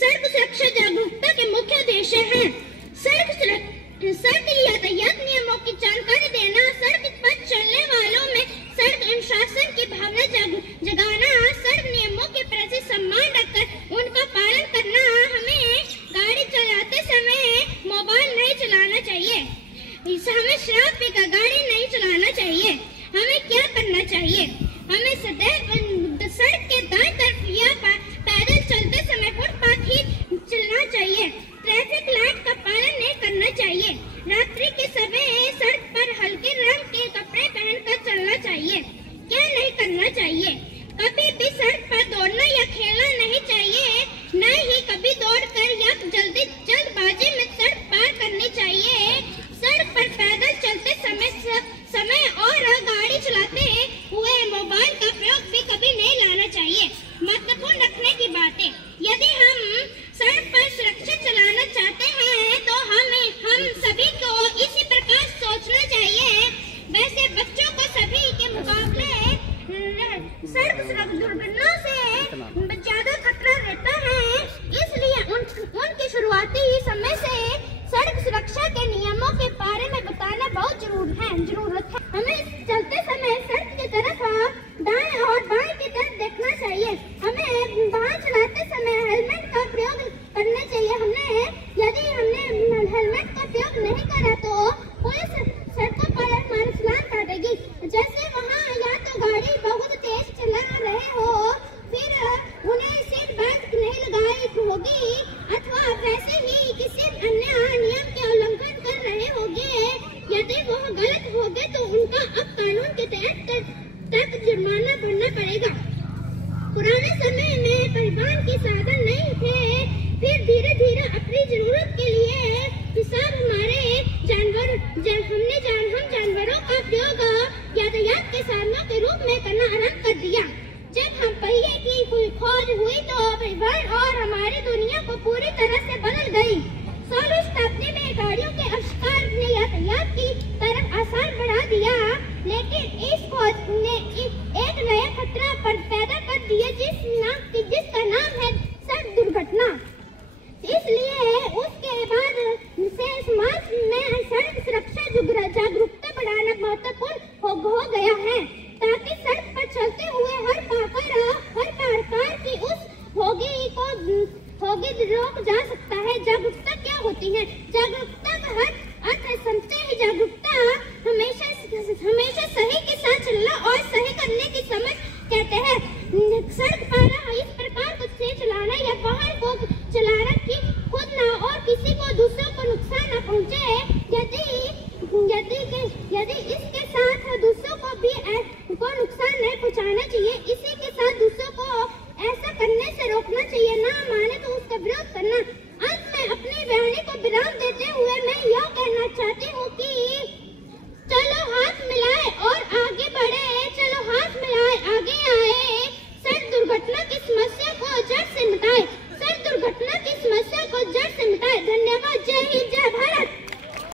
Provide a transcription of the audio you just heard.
सड़क सुरक्षा जागरूकता के मुख्य उद्देश्य हैं सड़क यातायात नियमों की जानकारी देना, सड़क पर चलने वालों में सड़क अनुशासन की भावना जगाना, सड़क नियमों के प्रति सम्मान रखकर उनका पालन करना। हमें गाड़ी चलाते समय मोबाइल नहीं चलाना चाहिए, हमें शराब पीकर गाड़ी नहीं चलाना चाहिए। हमें क्या करना चाहिए? हमें सदैव सड़क के दाएं तरफ या पैदल चलते समय फुटपाथ ही चलना चाहिए। ट्रैफिक लाइट का पालन नहीं करना चाहिए। रात्रि के समय सड़क पर हल्के रंग के कपड़े पहनकर चलना चाहिए। क्या नहीं करना चाहिए? कभी भी सड़क पर दौड़ना या खेलना नहीं चाहिए, न ही कभी दौड़कर या जल्दबाजी में सड़क पार करनी चाहिए। सड़क पर पैदल चलते समय और गाड़ी चलाते हुए मोबाइल का प्रयोग भी कभी नहीं लाना चाहिए। महत्वपूर्ण रखने की बातें, यदि हम सड़क पर सुरक्षित चलाना चाहते हैं तो हम सभी को इसी प्रकार सोचना चाहिए। वैसे बच्चों को सभी के मुकाबले सड़क दुर्घटना से ज्यादा खतरा रहता है, इसलिए उनके शुरुआती समय से सड़क सुरक्षा के नियमों के बारे में बताना बहुत जरूरत है। हमें चलते समय सड़क की तरफ दाएं और बाएं की तरफ देखना चाहिए। हमें वाहन चलाते समय हेलमेट का प्रयोग करना चाहिए। यदि हमने हेलमेट का प्रयोग नहीं करा तो पुलिस सड़कों पर हमारा चालान काटेगी। जैसे वहाँ या तो गाड़ी बहुत तेज चला रहे हो, फिर उन्हें सीट बेल्ट नहीं लगाई होगी, अथवा वैसे ही किसी अन्य नियम के उल्लंघन कर रहे होंगे। यदि वह गलत होंगे तो उनका अब कानून के तहत जुर्माना भरना पड़ेगा। पुराने समय में परिवहन के साधन नहीं थे, फिर धीरे धीरे अपनी जरूरत के लिए किसान हम जानवरों का प्रयोग यातायात के साधनों के रूप में करना आरंभ कर दिया। जब हम पहिए की खोज हुई तो परिवहन और हमारी दुनिया को पूरी तरह से बदल गई। 16वीं शताब्दी में गाड़ियों के आविष्कार ने यातायात की तरफ आसान बढ़ा दिया, लेकिन इस खोज ने एक नया खतरा पैदा कर दिया जिसका नाम है सड़क दुर्घटना। इसलिए उसके बाद से समाज में सड़क सुरक्षा जागरूकता बढ़ाना महत्वपूर्ण हो गया है, ताकि सड़क पर चलते हुए हर प्रकार की उस होगी रोक जा सकता है। जागरूकता क्या होती है? जागरूकता का अर्थ समझते ही जागरूकता हमेशा सही के साथ चलना और सही करने की समझ कहते हैं।